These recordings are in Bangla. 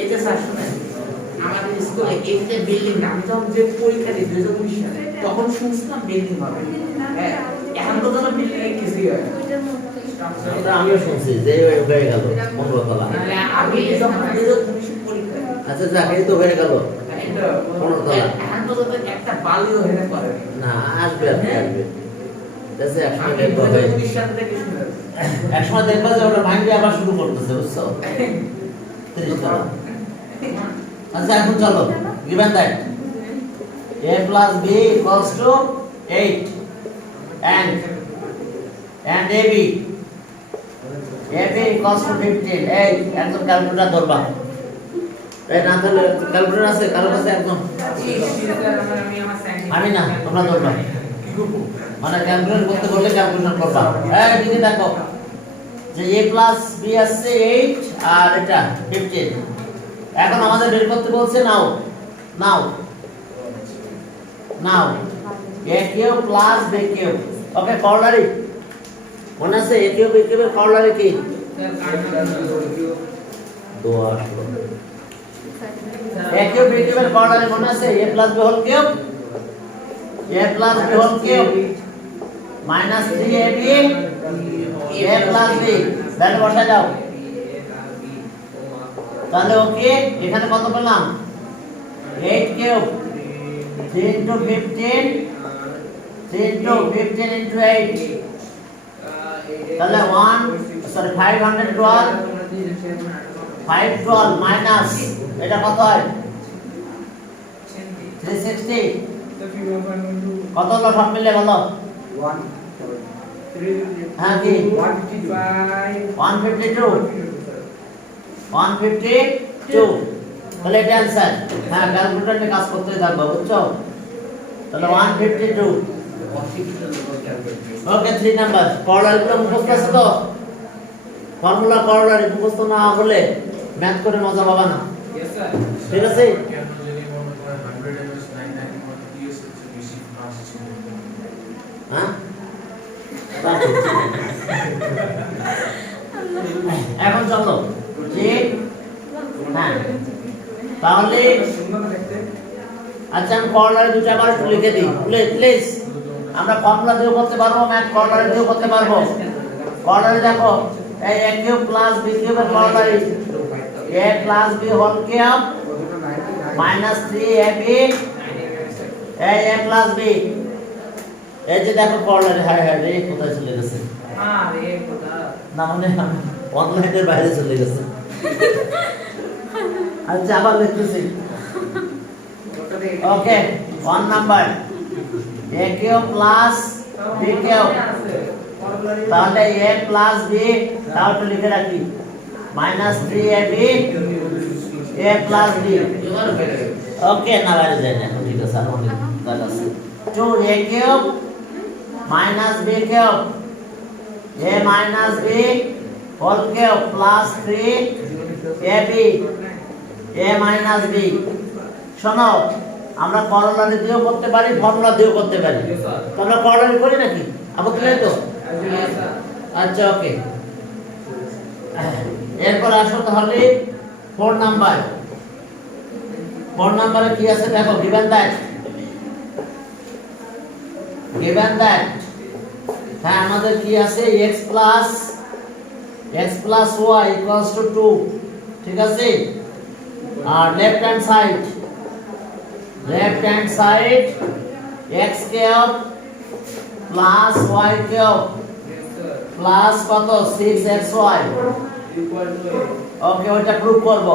এই যে স্যার শুনেন, আমাদের স্কুলে এই যে বিল্ডিং না, আমি যখন যে পরীক্ষা দিই 2019 সালে তখন শুনছিলাম বিল্ডিং হবে। হ্যাঁ, এখন তো যেন বিল্ডিং এর কিছুই হয় না। এটা আমিও শুনছি যে হয়ে গেল 15 তলা। মানে আমি যখন 2019 পরীক্ষা দিই, আচ্ছা যাক এই তো হয়ে গেল এটা 15 তলা। এখন তো যত একটা বালিও হেরে করে না আসবে আসবে দেখছে একসময় আমি দেখবো 2019 সাল থেকে শুনে একসময় দেখবো যে ওটা ভাঙবে আবার শুরু করতেছে বুঝছো 30 তলা। আচ্ছা এখন চলো given that a plus b equals to 8 and ab equals to 15 এই একদম ক্যালকুলেটর ধরবা এই না তাহলে ক্যালকুলেটর আছে কারো কাছে একদম আমি না তোমরা ধরবা মানে ক্যালকুলেট করতে বললে ক্যালকুলেশন করবা এই দিকে দেখো যে a plus b আসছে 8 আর এটা 15 এখন আমাদের বের করতে বলছে now a cube plus b cube okay কর্নারি মনে আছে a কিউব b কিউবের কর্নারি কি দো আসলো a কিউব b কিউবের কর্নারি মনে আছে a plus b whole cube minus 3ab a plus b value বসাই দাও তাহলে ওকে এখানে কত পেলাম 8 কিউব 3 into 15 into 8 তাহলে 512 মাইনাস এটা কত হয় 360 কত হলো সব মিলে বলো হ্যাঁ কি 152 তাহলে এটা आंसर হ্যাঁ ক্যালকুলেটরে কাজ করতে থাকবা বুঝছো তাহলে 152 ওকে 3 নাম্বার কর্নারগুলো মুখস্থ আছে তো ফর্মুলা কর্নার মুখস্থ না হলে ম্যাথ করে মজা পাবা না यस सर ঠিক আছে কেন যদি মনে করেন 100 এমএস 991 টিএস হচ্ছে বেশি ফাস্ট ছিল হ্যাঁ এখন চলো যে হ্যাঁ তাহলে আচ্ছা আমি কর্নারে দুটো আবার লিখে দিই প্লিজ আমরা ফর্মুলা দিয়েও করতে পারবো ম্যাথ কর্নারে দিয়েও করতে পারবো কর্নারে দেখো এই a কিউব প্লাস b কিউবের কর্নারে a plus b whole cube minus 3ab a plus b এই যে দেখো কর্নারে হাই হাই রে কোথায় চলে গেছে আরে খোদা না মানে অনলাইনের বাইরে চলে গেছে আচ্ছা আবার লিখতেছি ওকে 1 number a cube plus b cube তাহলে a প্লাস b তাও তো লিখে রাখি minus 3ab a plus b ওকে না বাইরে যায় না ঠিক আছে আর অনেক কাজ আছে 2a cube minus b cube a minus b whole cube plus 3ab a minus b শোনো আমরা করলারি দিয়েও করতে পারি ফর্মুলা দিয়েও করতে পারি তো আমরা করলারি করি নাকি আপত্তি নেই তো আচ্ছা ওকে এরপর আসো তাহলে 4 নাম্বারে কি আছে দেখো given that হ্যাঁ আমাদের কি আছে x plus y equals to 2 ঠিক আছে আর left hand side x cube plus y cube plus কত 6xy ওকে ওইটা প্রুফ করব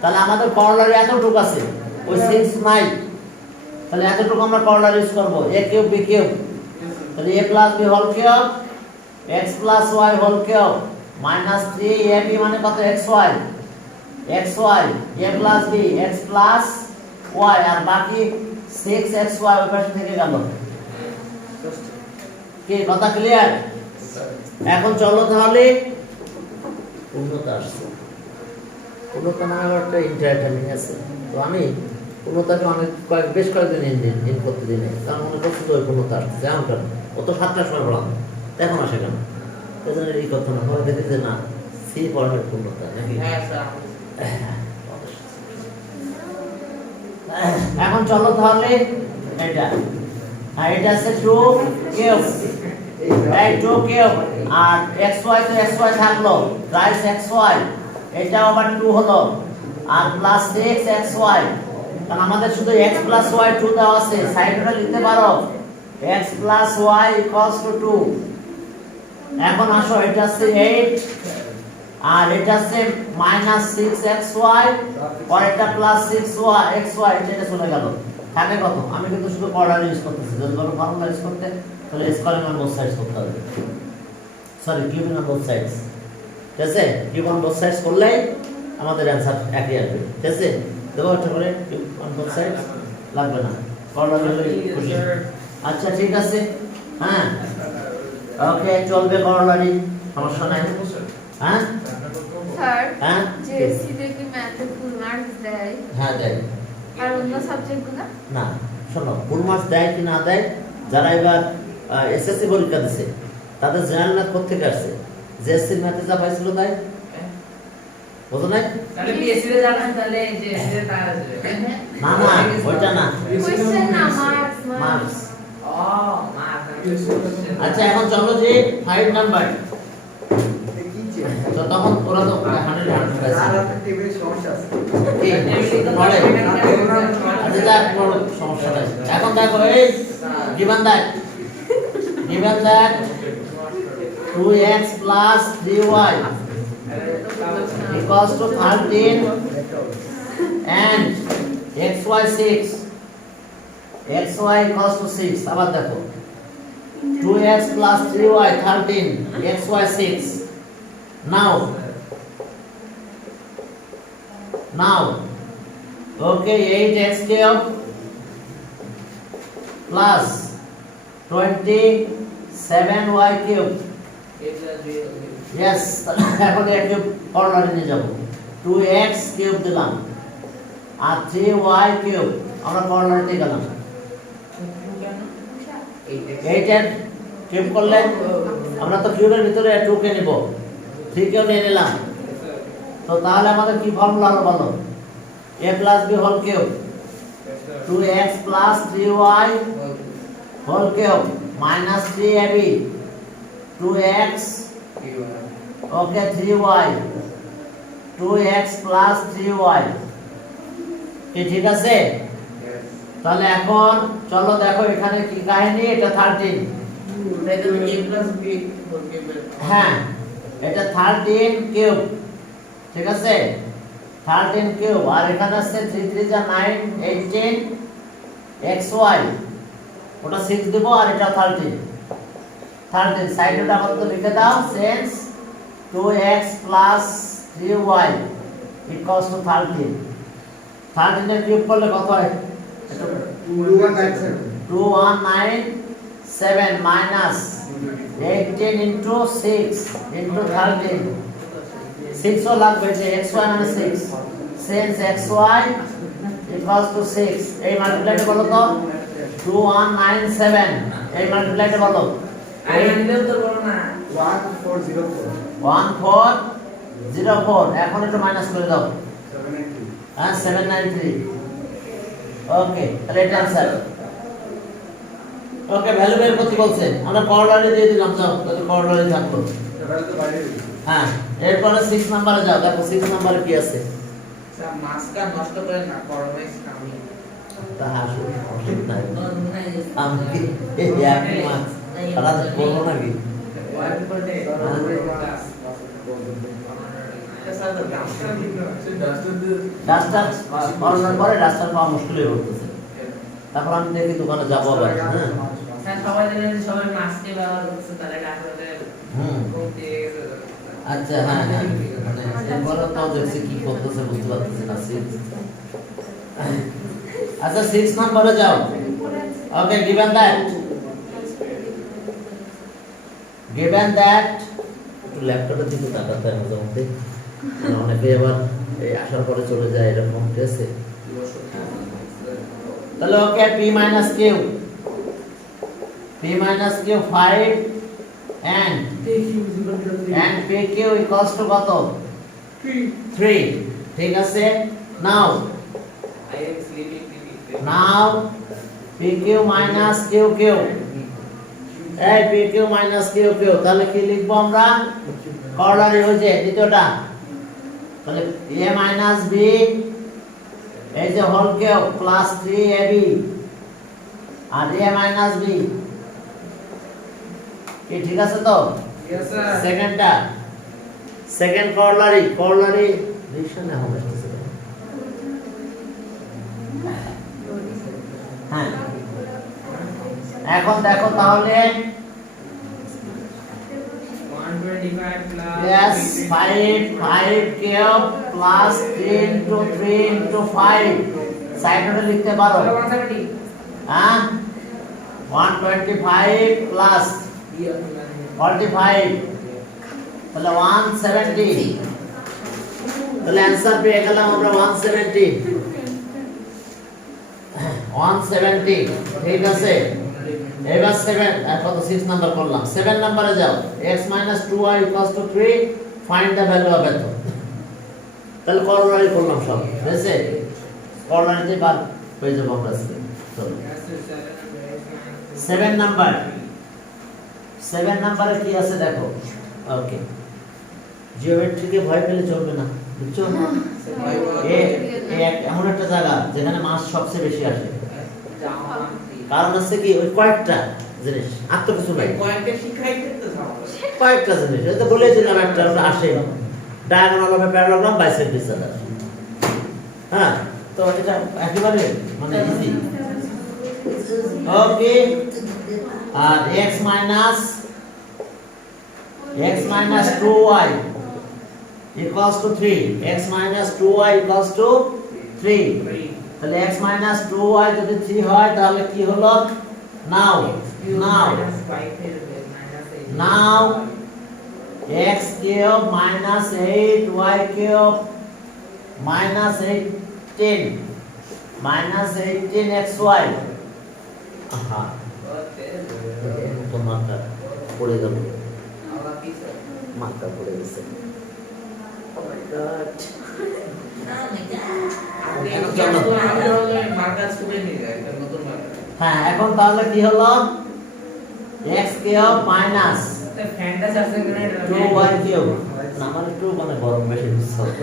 তাহলে আমাদের কর্নারে এতটুকু আছে ওই 6 নাই তাহলে এতটুকু আমরা কর্নার ইউজ করব a কিউব b কিউব তাহলে a plus b whole cube x plus y whole cube minus 3ab মানে কত xy a plus b x plus y আর বাকি 6xy ওই পাশে থেকে গেল কি কথা ক্লিয়ার এখন চলো তাহলে পূর্ণতা আসছে পূর্ণতা না একটা ইন্টারটাইমিং আছে তো আমি পূর্ণতাকে বেশ কয়েকদিন ইন করতে দিই নাই কারণ মনে করছি তো ওই পূর্ণতা আসছে যেমন কেন ও তো 7টার সময় পড়াম এখন আসে কেন এই করতে না পরে দেখি যে না সি ফর্মের পূর্ণতা নাকি হ্যাঁ স্যার এখন চলো তাহলে এটা আর এটা আছে 2 কিউব এই 2 কিউব আর xy তো xy থাকলো রাইস xy এটা আবার 2 হলো আর প্লাস 6xy কারণ আমাদের শুধু x প্লাস y 2 দেওয়া আছে সাইডটা লিখতে পারো x plus y equals to 2 এখন আসো এটা আছে 8 আর এটা আছে মাইনাস 6xy আর এটা প্লাস 6xy এটা চলে গেল থাকে কত আমি কিন্তু শুধু কর্নার ইউজ করতেছি যদি বড় ফর্মুলা ইউজ করতে তাহলে স্কয়ারিং অন বোথ সাইডস করতে হবে sorry cubing on both sides ঠিক আছে কিউব অন বোথ সাইডস করলে আমাদের অ্যানসার একই আসবে ঠিক আছে দেবো একটা করে কিউব অন বোথ সাইডস লাগবে না কর্নার হলে খুশি আচ্ছা ঠিক আছে হ্যাঁ ওকে চলবে কর্নারই সমস্যা নাই হ্যাঁ স্যার হ্যাঁ জেএসসি তে কি ম্যাথে ফুল মার্কস দেয় হ্যাঁ দেয় আর অন্য সাবজেক্টগুলো না শোনো ফুল মার্কস দেয় কি না দেয় যারা এবার এসএসসি পরীক্ষা দিছে তাদের জেনারেল ম্যাথ কোত্থেকে আসছে জেএসসি ম্যাথে যা পাইছিল তাই বুঝো নাই তাহলে বিএসসি তে জানেন তাহলে যে এসে তার না না ওইটা না কোশ্চেন না মার্কস মার্কস ও মার্ক আচ্ছা এখন চলো যে 5 নাম্বার তো তখন ওরা তো 100 পাইছে পড়ে আচ্ছা যাক বড় সমস্যা নাই এখন দেখো এই given that 2x plus 3y equals to 13 and xy 6 xy equals to 6 আবার দেখো 2x plus 3y 13 xy 6 now okay 8x cube plus 27y cube yes এখন এর কিউব কর্নারে নিয়ে যাব 2x কিউব দিলাম আর 3y কিউব আমরা কর্নারে গেলাম 8 এর কিউব করলে আমরা তো কিউবের ভিতরে 2 কে নিব 3 কেও নিয়ে নিলাম তো তাহলে আমাদের কি ফর্মুলা হলো বলো a plus b whole cube 2x plus 3y whole cube minus 3ab 2x okay 3y 2x plus 3y কি ঠিক আছে তাহলে এখন চলো দেখো এখানে কি কাহিনী এটা 13 তাহলে a plus b হ্যাঁ এটা 13 কিউব ঠিক আছে 13 কিউব আর এখানে আছে 3 3 যা 9 18 xy ওটা 6 দেব আর এটা 13 সাইডটা আমাদের লিখে দাও sense 2x plus 3y equals to 13 13 এর কিউব করলে কত হয় 2197 minus 18 into 6 into 13 6 ও লাগবে যে xy মানে 6 since xy equals to 6 এই মাল্টিপ্লাইটা বলো তো 2197 এই মাল্টিপ্লাইটা বলো আই নিলেও তো বলো না 1404 এখন একটু মাইনাস করে দাও 793 ওকে তাহলে এটা आंसर ওকে ভ্যালু বের করতে বলছে আমরা কর্নারে দিয়ে দিলাম যাও তাহলে কর্নারে থাকলো হ্যাঁ এরপরে 6 নম্বরে যাও দেখো 6 নম্বরে কি আছে স্যার মাস্কা নষ্ট করে না করবেস কামি তা আসলে অসুবিধা নাই আমি কি এই এক মাস সারা করব নাকি ওয়ার্ড করতে ডাস্টার কর্নার পরে ডাস্টার পাওয়া মুশকিল হয়ে পড়তেছে তারপর আমি দেখি দোকানে যাবো আবার হ্যাঁ স্যার সবাই জানেন যে সবাই মাস্কে ব্যবহার করছে তাহলে ডাক্তারদের আচ্ছা হ্যাঁ হ্যাঁ মানে এরপরে তো দেখছি কি করতেছে বুঝতে পারতেছি না আচ্ছা 6 নম্বরে যাও ওকে given that একটু ল্যাপটপের দিকে তাকাতে হবে মাঝে মধ্যে অনেকে আবার এই আসার পরে চলে যায় এরকম ঠিক আছে তাহলে ওকে p minus q 5 and pq equals to কত 3 ঠিক আছে নাও নাও PQ minus QQ, এই PQ minus QQ, তাহলে কি লিখবো আমরা? করলারি ওই যে দ্বিতীয়টা, তাহলে A minus B এই যে হোল কিউব প্লাস 3AB আর A minus B, কি ঠিক আছে তো? Yes sir. সেকেন্ডটা, সেকেন্ড করলারি রিশনে হবে। হ্যাঁ, এখন দেখো তাহলে 125 plus yes 5 cube plus 3 into 3 into 5 সাইডে লিখতে পারো। 170 হ্যাঁ 125 প্লাস 45 তাহলে 170, তাহলে অ্যানসার পেয়ে গেলাম আমরা 170। ঠিক আছে, এবার 7 কত 6 নাম্বার করলাম। 7 নম্বরে যাও, x 2y 3, find the value of এত। তাহলে করলারি করলাম সব, বুঝছে? করলারিতে বাদ হয়ে যাবো আমরা। চলো 7 নাম্বার, 7 নাম্বারে কি আছে দেখো। ওকে, জিওমেট্রিকে ভয় পেলে চলবে না, বুঝছো? এমন একটা জায়গা যেখানে মাস সবচেয়ে বেশি আসে। কারণ আছে কি, ওই কয়েকটা জিনিস, আর তো কিছু নাই, কয়েকটা শিখাইতে তো হবে। কয়েকটা জিনিস। এটা বলেছিলাম একটা ওটা আসে, ডায়াগোনাল হবে, প্যারালোগ্রাম, বাইসেক্টার। হ্যাঁ, তো এটা একেবারে মানে easy. Okay, R x minus 2y equals to 3, x minus 2y equals to 3, তাহলে x minus 2y যদি 3 হয় তাহলে কি হলো? নাও x cube minus 8y cube minus 18 minus 18xy। আহা, তো মাত্রা পড়ে গেল, মাত্রা পড়ে গেছে। Oh my god, হ্যাঁ, এখন তাহলে কি হলো? x cube minus 2y cube, না মানে একটু মানে গরম বেশি হচ্ছে।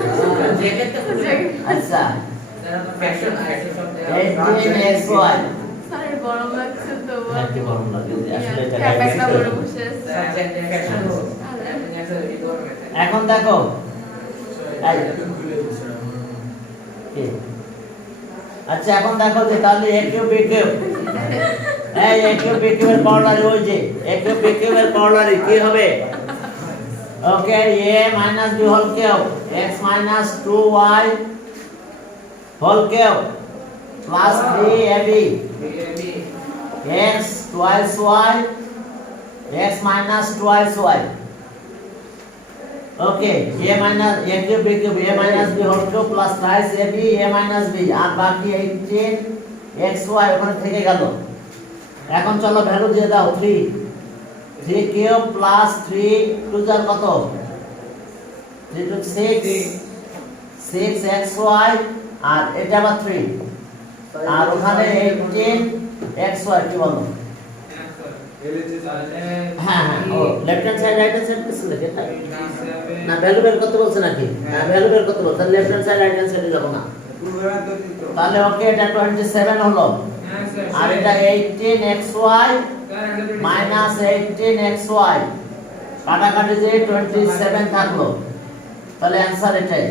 আচ্ছা 18xy, স্যার গরম লাগছে তো একটু গরম লাগে আসলে এটা ক্যাপেটা করে বসে আছে। এখন দেখো আচ্ছা, এখন দেখো যে তাহলে a কিউব b কিউব, এই a কিউব b কিউবের করলারি ওই যে a কিউব b কিউবের করলারি কি হবে? Okay, a minus b whole cube x minus 2y whole cube plus 3ab x twice y x minus twice y। Okay, a minus a cube b cube a minus b whole cube plus twice ab a minus b, আর বাকি 18xy ওখানে থেকে গেল। এখন চলো ভ্যালু দিয়ে দাও। 3 কিউব প্লাস 3 টু যার কত? 3 টু 6xy, আর এটা আবার 3, আর ওখানে 18xy কি বলো? হ্যাঁ হ্যাঁ, ও left hand side right hand side কিছু লিখে না, ভ্যালু বের করতে বলছে নাকি? হ্যাঁ, ভ্যালু বের করতে বলছে, left hand side right hand সাইডে যাব না। তাহলে ওকে, এটা 27 হলো, আর এটা 18xy মাইনাস 18xy, কাটাকাটি যে 27 থাকলো, তাহলে অ্যানসার এটাই,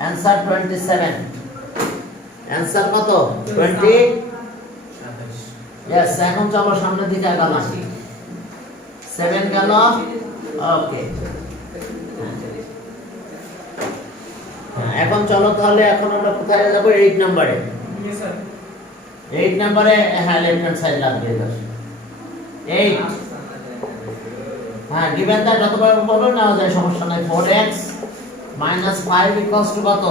অ্যানসার 27। অ্যানসার কত? 20। यस, এখন চলো সামনের দিকে আগালাম। 7 গেল। ওকে, এখন চলো তাহলে এখন আমরা কোথায় যাব? 8 নম্বরে। 8 নম্বরে, হ্যাঁ লেফট হ্যান্ড সাইড লাগিয়ে দাও। 8, হ্যাঁ গিভেন দ্যাট যতবার বলবো নেওয়া যায়, সমস্যা নাই। 4x minus 5 equals to কত?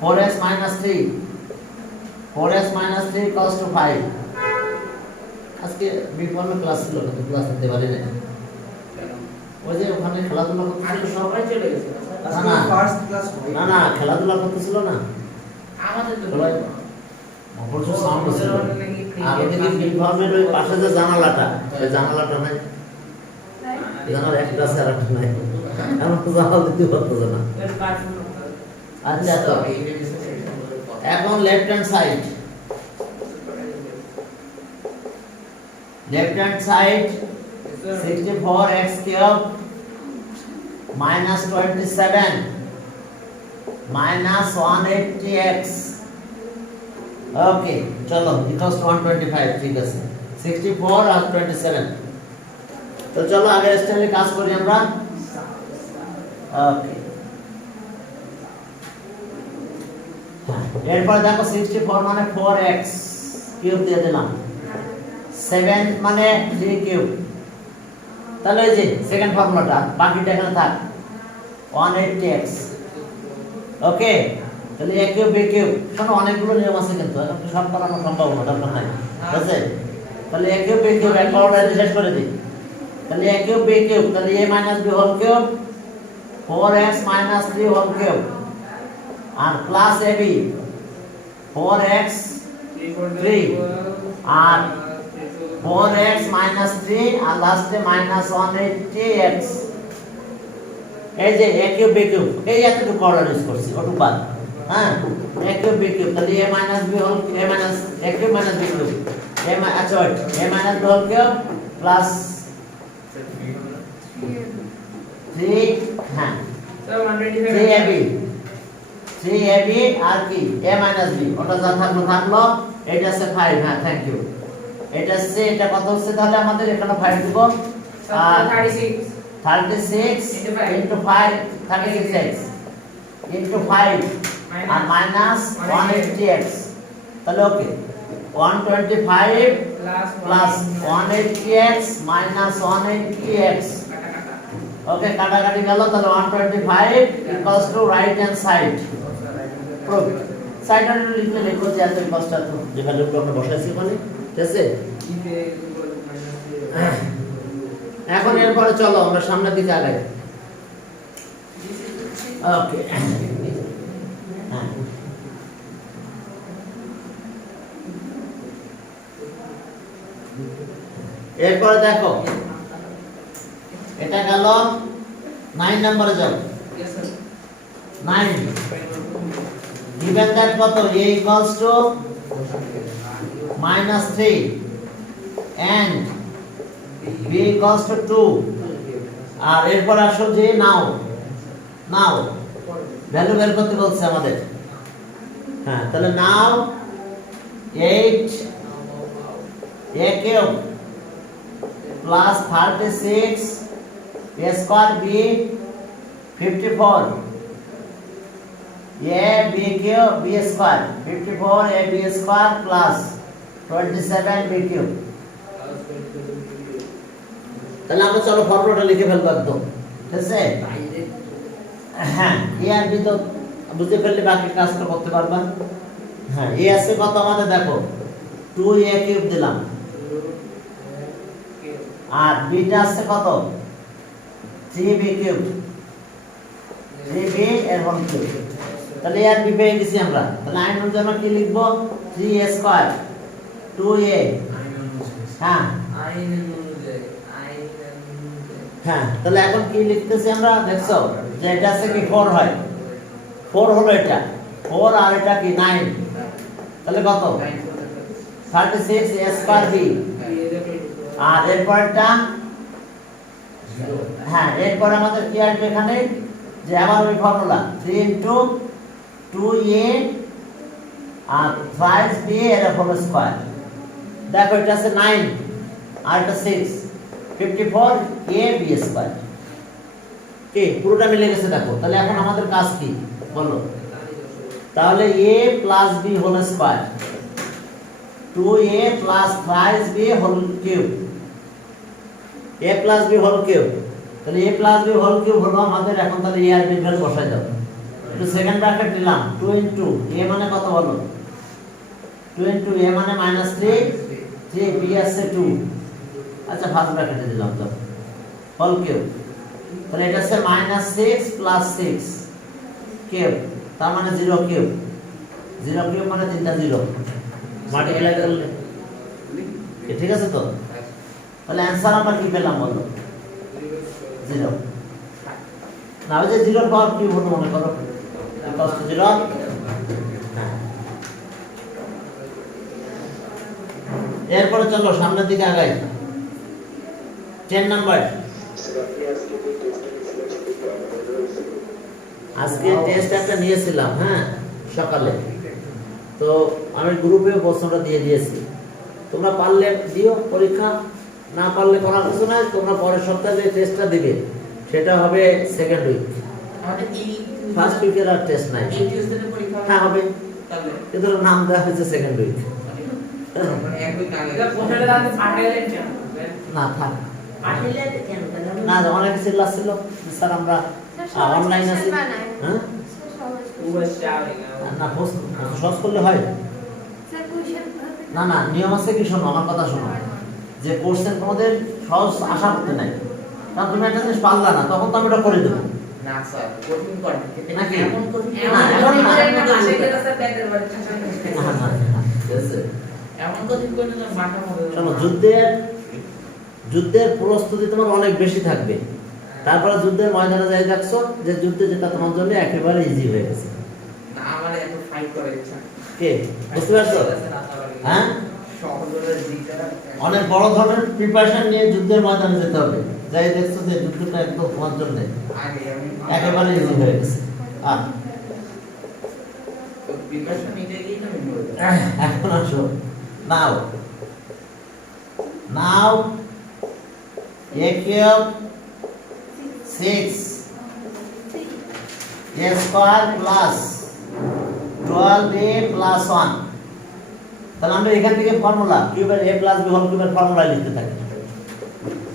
4x minus 3, 4x minus 3 equals to 5। আজকে বিপন্ন ক্লাস ছিল, কিন্তু ক্লাস নিতে পারি না। ওই যে ওখানে খেলাধুলা করতেছিল সবাই চলে গেছে। না না, ফার্স্ট ক্লাস না না, খেলাধুলা করতেছিল না আমাদের তো সবাই। প্রচুর সাউন্ড হচ্ছে আর ওদিকে প্ল্যাটফর্মের ওই পাশে যে জানালাটা ওই জানালাটা নাই জানালা একটা আছে আর একটা নাই এমন তো জানালা দিতে পারতেছে না আচ্ছা তো এখন left hand side left hand side 64x cube minus 27 minus 180x okay चलो equals to 125 ठीक আছে 64 আর 27 তো চলো আগের স্টাইলে কাজ করি আমরা ওকে এরপর দেখো 64 মানে 4x কিউব দিয়ে দিলাম 7 মানে 3 কিউব তাহলে এই যে সেকেন্ড ফর্মুলাটা বাকিটা এখানে থাক 180x ওকে তাহলে a কিউব b কিউব শোনো অনেকগুলো নিয়ম আছে কিন্তু এখন তো সব করানো সম্ভব না দরকার নাই ঠিক আছে তাহলে a কিউব b কিউব একবার আমরা শেষ করে দিই তাহলে a কিউব b কিউব তাহলে a b whole cube 4x 3 whole cube আর প্লাস ab 4x 3 আর 4x minus 3 আর লাস্টে minus 180x এই যে a কিউব b কিউব এই এতটুকু করার ইউজ করছি ওটু বাদ হ্যাঁ a কিউব b কিউব তাহলে a minus b whole a minus a cube minus b cube আচ্ছা wait a minus b whole cube plus 3 হ্যাঁ 3ab 3ab আর কি a minus b ওটা যা থাকলো এটা আছে 5 হ্যাঁ থ্যাংক ইউ এটা আছে এটা কত হচ্ছে তাহলে আমাদের এখানে 5 দিব 36 into 5 36x into 5 আর minus 180x তাহলে ওকে 125 plus 180x minus 180x ওকে কাটাকাটি গেল তাহলে 125 equals to right hand side proof side আর লিখলে লিখো যে এত ইকুয়ালসটা তো যে ভ্যালুগুলো আমরা বসাইছি মানে ঠিক আছে এখন এরপরে চলো আমরা সামনের দিকে আগাই ওকে এরপরে দেখো এটা গেল 9 নম্বরে যাও 9 given that কত a equals to minus 3 and b equals to 2 আর এরপর আসো যে নাও ভ্যালু বের করতে বলছে আমাদের হ্যাঁ তাহলে নাও 8 a cube plus 36 a square b 54 a b cube b square 54 a b square plus 27 b cube তাহলে আমরা চলো ফর্মুলাটা লিখে ফেলবো একদম ঠিক আছে হ্যাঁ a আর b তো বুঝতে পারলে বাকি কাজটা করতে পারবা হ্যাঁ a আছে কত আমাদের দেখো 2 a কিউব দিলাম আর b টা আছে কত 3 b কিউব 3 b এর হোল কিউব তাহলে আর b পেয়ে গেছি আমরা তাহলে আইন অনুযায়ী আমরা কি লিখব 3a স্কয়ার 2a হ্যাঁ হ্যাঁ তাহলে এখন কি লিখতেছি আমরা দেখছো যে এটা আছে কি 4 হয় 4 হলো এটা 4 আর এটা কি 9 তাহলে কত 36 a স্কয়ার b আর এরপরটা হ্যাঁ এরপর আমাদের কি আসবে এখানে যে আবার ওই ফর্মুলা 3 into 2a আর 5b এর হোল স্কয়ার দেখো এটা আছে 9 আর এটা 6 54 a b স্কয়ার কি পুরোটা মিলে গেছে দেখো তাহলে এখন আমাদের কাজ কি বলো তাহলে a plus b whole square 2a plus 5b whole cube a plus b whole cube তাহলে a plus b whole cube হলো আমাদের এখন তাহলে a আর b ভ্যালু বসাই দাও একটু সেকেন্ড ব্র্যাকেট দিলাম 2 into a মানে কত বলো 2 into a মানে -3 3 b আছে 2 আচ্ছা ফার্স্ট ব্র্যাকেটে দিলাম তো হোল কিউব তাহলে এটা আছে -6 plus 6 কিউব তার মানে 0 কিউব 0 কিউব মানে তিনটা 0 মাল্টিপ্লাই করলে ঠিক আছে তো? তাহলে অ্যান্সার আমরা কি পেলাম বলো? 0। না ওই যে 0 পাওয়ার কি হলো মনে করো? Equals to 0। হ্যাঁ। এরপরে চলো সামনের দিকে আগাই। 10 নাম্বার। আজকে টেস্ট একটা নিয়েছিলাম, হ্যাঁ, সকালে। তো আমি গ্রুপে প্রশ্নটা দিয়ে দিয়েছি। তোমরা পারলে দিও পরীক্ষা, না পারলে করার কিছু নাই। তোমরা পরের সপ্তাহে যে টেস্টটা দিবে সেটা হবে সেকেন্ড উইক। আমাদের এই ফার্স্ট উইকের আর টেস্ট নাই। এই টিউসডে পরীক্ষা হ্যাঁ হবে, তাহলে কিন্তু নাম দেওয়া হয়েছে সেকেন্ড উইক। মানে এক উইক আগে না থাক না, অনেক সিলেবাস ছিল স্যার, আমরা অনলাইন আছি। হ্যাঁ না সহজ করলে হয় না। না নিয়ম আছে কি, শোনো আমার কথা শোনো, যে কোশ্চেন তোমাদের সহজ আশা করতে নাই। কারণ তুমি একটা জিনিস পারলা না, তখন তো আমি ওটা করে দেবো। না স্যার কঠিন কঠিন নাকি? এমন কঠিন না, এমন না। এমন কঠিন করে না মাথা মধ্যে শোনো, যুদ্ধের প্রস্তুতি তোমার অনেক বেশি থাকবে। তারপরে যুদ্ধের ময়দানে যাই দেখছো যে যুদ্ধে যেটা তোমার জন্য একেবারে ইজি হয়ে গেছে। না আমার এত ফাইট করার ইচ্ছা কে বুঝতে পারছো? হ্যাঁ, সহজের দিকটা অনেক বড় ধরনের প্রিপারেশন নিয়ে যুদ্ধের ময়দানে যেতে হবে। যাই দেখছো যে যুদ্ধটা একদম তোমার জন্য আগে আমি একেবারে ইজি হয়ে গেছে। আর প্রিপারেশন নিতে গিয়ে না আমি বলবো এখন আসো, নাও a cube 6 a square plus 12a plus 1। তাহলে আমরা এখান থেকে ফর্মুলা কিউবের a plus b হোল কিউবের ফর্মুলা লিখতে থাকি।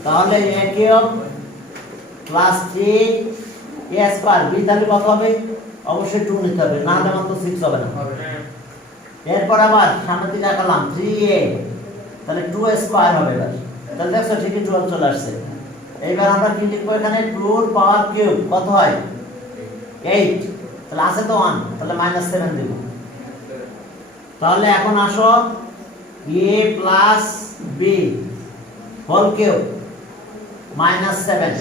তাহলে a cube plus 3 a square b তাহলে কত হবে? অবশ্যই 2 নিতে হবে, না হলে মাত্র 6 হবে না। এরপর আবার সামনের দিকে আঁকালাম 3a, তাহলে 2 স্কয়ার হবে। এবার তাহলে দেখছো ঠিকই 12 চলে আসছে। এইবার আমরা কি লিখবো এখানে? 2 এর পাওয়ার কিউব কত হয়? 8। তাহলে আছে তো 1, তাহলে -7 দেব। তাহলে এখন আসো a plus b whole cube -7।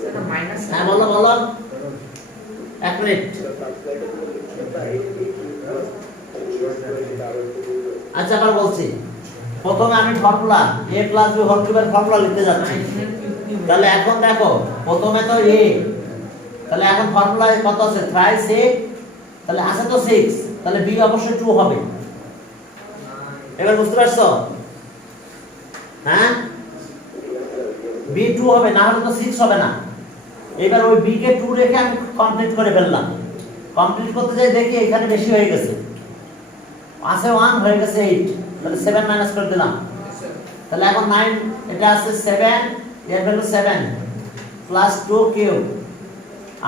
সেটা মাইনাস হ্যাঁ বলো বলো, এক মিনিট। আচ্ছা আবার বলছি, প্রথমে আমি formula a plus b whole কিউবের ফর্মুলা লিখতে যাচ্ছি। তাহলে এখন দেখো প্রথমে তো a, তাহলে এখন ফর্মুলা কত আছে? থ্রাইস a, তাহলে আছে তো 6, তাহলে b অবশ্যই 2 হবে। এবার বুঝতে পারছো? হ্যাঁ b 2 হবে, না হলে তো 6 হবে না। এবার ওই b কে 2 রেখে আমি কমপ্লিট করে ফেললাম। কমপ্লিট করতে যাই দেখি এখানে বেশি হয়ে গেছে, আছে 1 হয়ে গেছে 8, তাহলে 7 মাইনাস করে দিলাম। তাহলে এখন 9, এটা আছে 7, এর ভ্যালু 7 প্লাস 2 কিউব,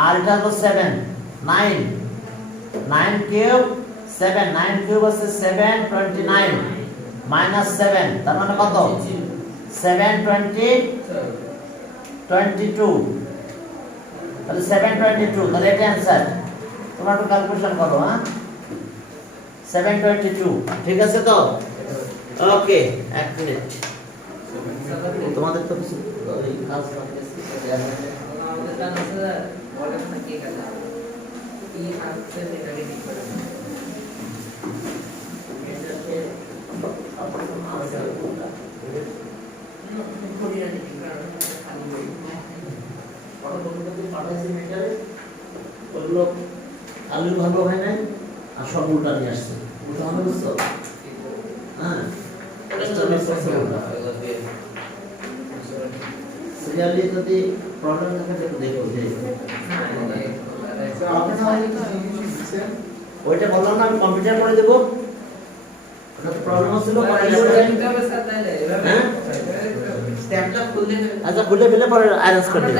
আর এটা হলো 7 9 কিউব 7, 9 কিউব আছে 7 29 মাইনাস 7, তার মানে কত? 7 20 22, তাহলে 7 22, তাহলে এটা অ্যানসার। তোমরা একটু ক্যালকুলেশন করো। হ্যাঁ 722, ঠিক আছে তো? ওকে, এক মিনিট। তোমাদের তো কিছু এই কাজ বাকি আছে। আমাদের জানা আছে বলে না কি কথা এই আসছে এটা রেডি করে এটাকে ওগুলো আলু ভালো হয় না, আর সব উল্টা নিয়ে আসছে। উল্টা হবে বুঝছো? হ্যাঁ সিরিয়ালি যদি প্রবলেম থাকে তো দেখো যে ওইটা বললাম না আমি কম্পিউটার করে দেবো। ওটা তো প্রবলেম হচ্ছিল হ্যাঁ। স্ট্যাপটা খুললে আচ্ছা খুলে ফেলে পরে অ্যারেঞ্জ করে দিও,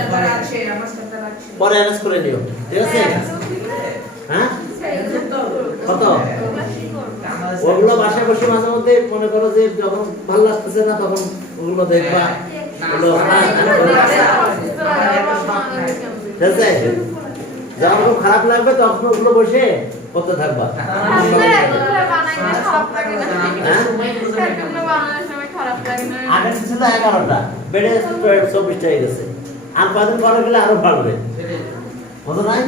পরে অ্যারেঞ্জ করে নিও, ঠিক আছে? হ্যাঁ কত ওগুলো বাসায় বসে মাঝে মধ্যে মনে করো যে যখন ভালো লাগতেছে না তখন ওগুলো দেখবা, ওগুলো ঠিক আছে? যখন খুব খারাপ লাগবে তখন ওগুলো বসে করতে থাকবা। এটা খারাপ লাগে না। আমি তো সময় বুঝে না এখন বাংলাদেশের সময় খারাপ লাগে না। আগে ছিল 11টা, বেড়ে 24টা হয়ে গেছে। আর কদিন পরে গেলে আরো বাড়বে, সেটাই। বুঝো নাই?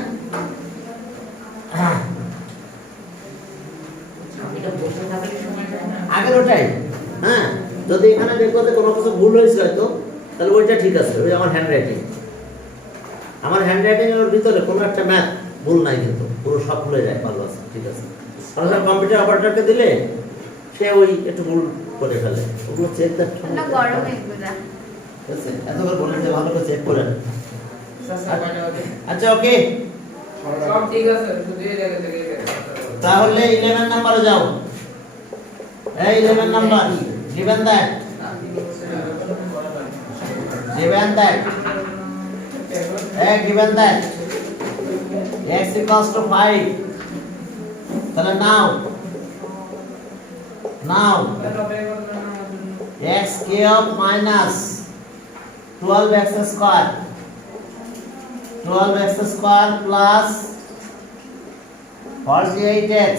এটা বসে থাকলে সময় যায় না। আগের ওটাই, হ্যাঁ। যদি এখানে দেখবো যে কোনো কিছু ভুল হয়েছে হয়তো, তাহলে ওইটা ঠিক আছে, ওই আমার হ্যান্ড রাইটিং। আমার হ্যান্ড রাইটিং এর ভিতরে কোনো একটা ম্যাথ ভুল নাই, কিন্তু পুরো সব ভুলে যায়, ভালো আছে, ঠিক আছে। কারণ কম্পিউটার অপারেটরকে দিলে সে ওই একটু ভুল করে ফেলে, ওগুলো চেক দেয়। ঠান্ডা গরম এগুলা। ঠিক আছে, এত করে বলে যে ভালো করে চেক করেন। স্যার কয়টা হবে? আচ্ছা, ওকে। সব ঠিক আছে, শুধু এই জায়গা থেকে তাহলে 11 নম্বরে যাও। এই 11 number, given that given that x equals to 5, তাহলে now x cube minus 12x square plus 48x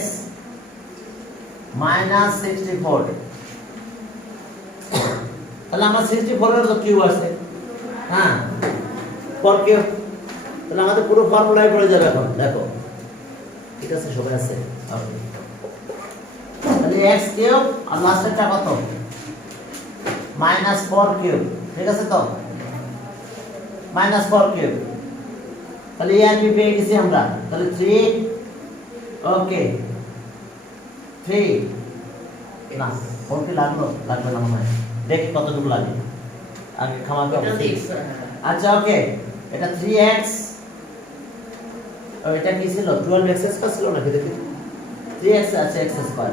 minus 64, তাহলে আমার 64 এর তো কিউ আছে, হ্যাঁ, পর কিউ, তাহলে আমাদের পুরো ফর্মুলাই পড়ে যাবে এখন, দেখো, ঠিক আছে, সবাই আছে। Okay. তাহলে x কিউব আর লাস্টেরটা কত, মাইনাস 4 কিউব, ঠিক আছে তো, মাইনাস 4 কিউব, তাহলে এ আর বি পেয়ে গেছি আমরা, তাহলে 3, ওকে 3 না 4 কি লাগলো না মনে হয়, দেখি কতটুকু লাগে আগে খামাকে। এটা 6 আচ্ছা, ওকে, এটা 3x, এটা কি ছিল, 12x স্কয়ার ছিল নাকি, দেখি 3x আছে x স্কয়ার,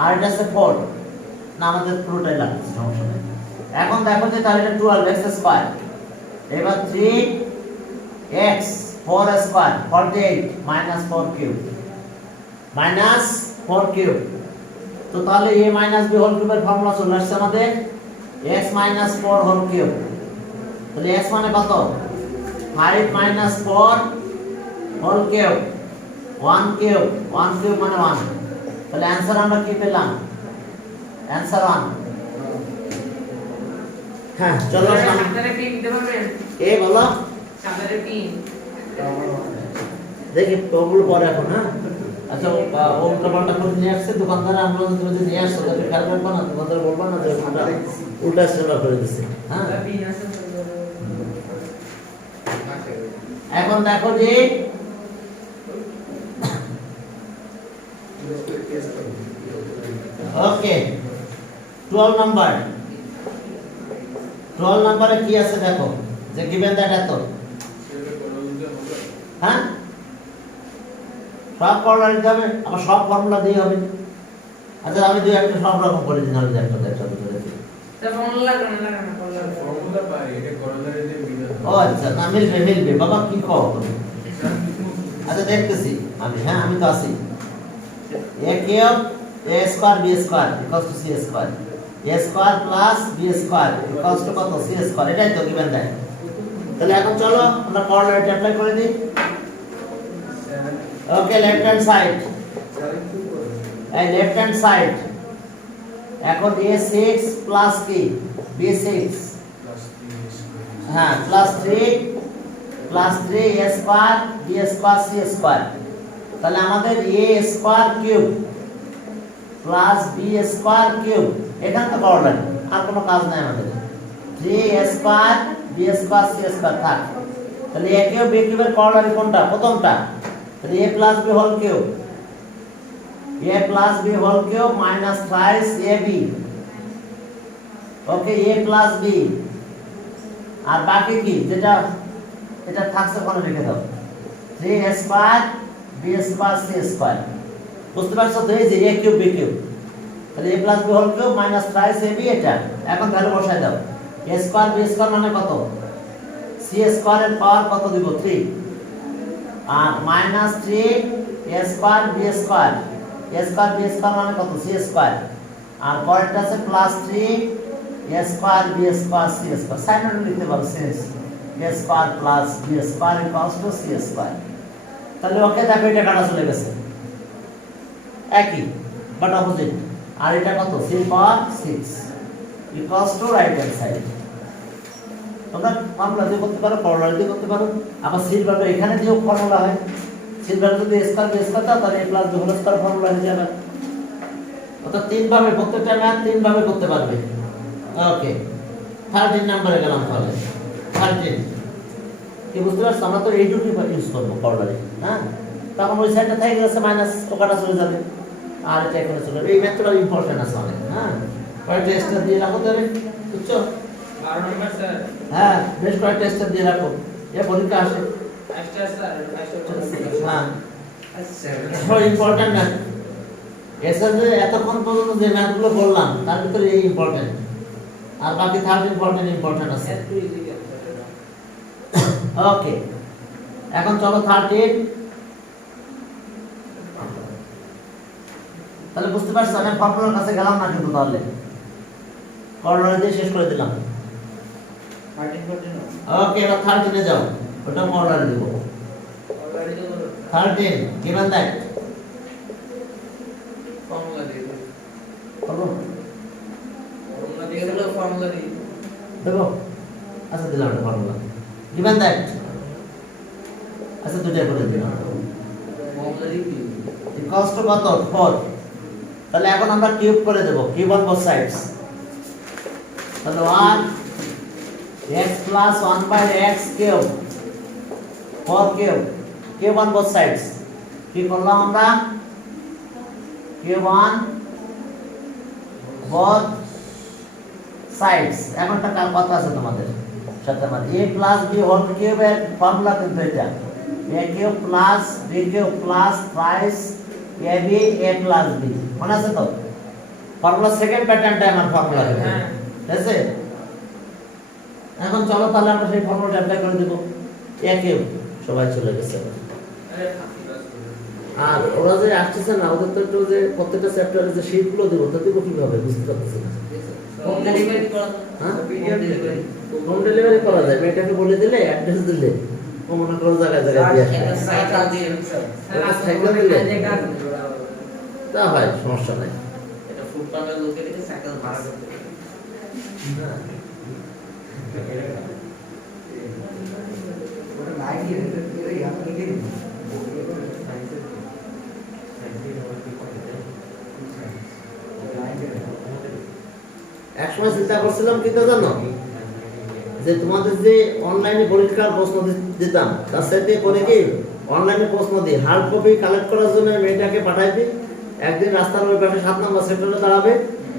আর এটা আছে 4, না আমাদের পুরোটাই লাগছে, সমস্যা নেই। এখন দেখো যে তাহলে এটা 12x স্কয়ার, এবার 3x 4 square 48 minus 4 cube, minus 4 cube, তো তাহলে a মাইনাস b হোল কিউবের ফর্মুলা চলে আসছে আমাদের, x মাইনাস 4 হোল কিউব, তাহলে x মানে কত, 5 মাইনাস 4 হোল কিউব, 1 কিউব মানে 1, তাহলে অ্যানসার আমরা কি পেলাম, অ্যানসার 1। হ্যাঁ, চলো সামনে পিন দিতে পারবেন? এ বলো, সামনে পিন দেখি ওগুলো পরে এখন, হ্যাঁ। আচ্ছা, ও উল্টাপাল্টা করে নিয়ে আসছে দোকানদার, আমরা তুমি যে নিয়ে আসছো তাহলে খেয়াল রাখবো না, দোকানদার বলবো না যে উল্টা সেবা করে দিচ্ছে, হ্যাঁ। পিন আছে এখন দেখো যে ওকে 12 নাম্বারে কি আছে দেখো, যে given that এত, হ্যাঁ, সব ফর্মুলা দিতে হবে, আবার সব ফর্মুলা দিয়ে হবে। আচ্ছা, আমি দুই একটা সব রকম করে দিন, আমি একটা করে দিই। স্যার ফর্মুলা লাগবে না ফর্মুলা পাই এটা করোলারে দিয়ে মিলে ও আচ্ছা, না মিলবে বাবা, কি কও তুমি? আচ্ছা, দেখতেছি আমি, হ্যাঁ, আমি তো আছি। a cube a square b square equals to c square, a square plus b square equals two কত, c স্কয়ার, এটাই তো given that। তাহলে এখন চলো আমরা কোঅর্ডিনেট অ্যাপ্লাই করে দিই। ওকে, লেফট হ্যান্ড সাইড, এই লেফট হ্যান্ড সাইড, এখন a6 প্লাস কি b6, হ্যাঁ, plus 3 a square b square c square, তাহলে আমাদের a square cube plus b square cube, এখান তো করলেন, আর কোনো কাজ নাই আমাদের, 3a square b square c square থাক, তাহলে a কিউব b কিউবের করলারি কোনটা, প্রথমটা, তাহলে a plus b whole cube, minus thrice ab, okay, a plus b, আর বাকি কি যেটা এটা থাকছে কোনে লিখে দাও, 3a square b square c square, বুঝতে পারছো তো, এই যে a কিউব b কিউব, তাহলে a plus b whole cube minus thrice ab, এটা এখন ভ্যালু বসাই দাও, a স্কয়ার b স্কয়ার মানে কত, c স্কয়ারের পাওয়ার কত দিব, 3, আর minus 3 a square b square, a square b square মানে কত, c স্কয়ার, আর পরেরটা আছে plus 3 a square b square c square, সাইনটা লিখতে পারো, since a square plus b square equals to c square, তাহলে ওকে, দেখো এটা কাটা চলে গেছে, একই বাট অপোজিট। আর এটা কত? c power 6 equals to right hand side. তোমরা ফর্মুলা দিয়ে করতে পারো, ফর্মুলা দিয়ে করতে পারো, আবার c ভাবে এখানে দিয়েও ফর্মুলা হয়। c ভাবে যদি স্কয়ার বেস করতে তাহলে a plus b whole square formula হয়ে যাবে। অর্থাৎ তিন ভাবে প্রত্যেকটা ম্যাথ তিন ভাবে করতে পারবে। ওকে 13 নম্বরে গেলাম তাহলে। 13 কি বুঝতে পারছ? আমরা তো এই দুটি ইউজ করব ফর্মুলা, হ্যাঁ? তখন ওই সাইডটা থেকে গেছে মাইনাস ওকাটা চলে যাবে, আর এটা এখানে চলে যাবে। এই ম্যাথটা ইম্পর্টেন্ট আছে অনেক, হ্যাঁ? কয়েকটা টেস্টার দিয়ে রাখো তাহলে, বুঝছো? 12 নম্বর স্যার। হ্যাঁ, বেশ কয়েকটা টেস্টার দিয়ে রাখো, এ পরীক্ষা আসে। Extra sir, extra. হ্যাঁ, সব ইম্পর্টেন্ট ম্যাথ। এসে যে এতক্ষণ পর্যন্ত যে ম্যাথগুলো বললাম তার ভিতরে এই ইম্পর্টেন্ট, আর বাকি 13 ইম্পর্টেন্ট আছে। ওকে, এখন চলো 13। তাহলে বুঝতে পারছো আমি ফর্মুলার কাছে গেলাম না কিন্তু, তাহলে ফর্মুলা দিয়ে শেষ করে দিলাম। 13 14 ওকে, এবার 13 এ যাও, ওটা ফর্মুলা দেব। 13 given that ফর্মুলা দিয়ে দেব। বলো ফর্মুলা দিয়ে দেব, ফর্মুলা দিয়ে দেখো, আচ্ছা দিলাম একটা ফর্মুলা given that, আচ্ছা দুইটা করে দিলাম। ফর্মুলা দিয়ে দিই। ইকুয়ালস টু কত? 4। তাহলে এখন আমরা কিউব করে দেব, কিউব অন বোথ সাইডস। তাহলে 1 x plus 1 by x cube 4 cube, cube on both sides. কি করলাম আমরা? Cube on both sides. এখন একটা কথা আছে তোমাদের সাথে আমার, a plus b হোল কিউবের ফর্মুলা কিন্তু এটা, a cube plus b cube plus thrice ab a plus b, মনে আছে তো? ফর্মুলা সেকেন্ড প্যাটার্নটা আমার ফর্মুলা, হ্যাঁ ঠিক আছে? এখন চলো তাহলে আমরা সেই ফর্মুলাটা অ্যাপ্লাই করে দেব। a কিউব সবাই চলে গেছে। আর ওরা যে আসতেছে না, ওদের তো একটু যে প্রত্যেকটা চ্যাপ্টারে যে শীটগুলো দেবো, তা দেবো কিভাবে বুঝতে পারতেছি না। হোম ডেলিভারি করা, হ্যাঁ? Video delivery. হোম ডেলিভারি করা যায়, মেয়েটাকে বলে দিলে অ্যাড্রেস দিলে ও মনে করো জায়গায় জায়গায় দিয়ে আসবে। একটা সাইকেল দিয়ে একটা সাইকেল দিলে তা হয়, সমস্যা নাই। এটা ফুটপাতের লোকে দেখে সাইকেল ভাড়া করতে। ওটা লাইন দিয়ে এর আপনি কি একসময় চিন্তা করছিলাম কি তা জানো, যে তোমাদের যে অনলাইনে পরীক্ষার প্রশ্ন দিতাম তার সাথে করে কি অনলাইনে প্রশ্ন দিই, হার্ড কপি কালেক্ট করার জন্য মেয়েটাকে পাঠাই দিই। একদিন রাস্তার ওই পাশে 7 নম্বর সেক্টরে দাঁড়াবে,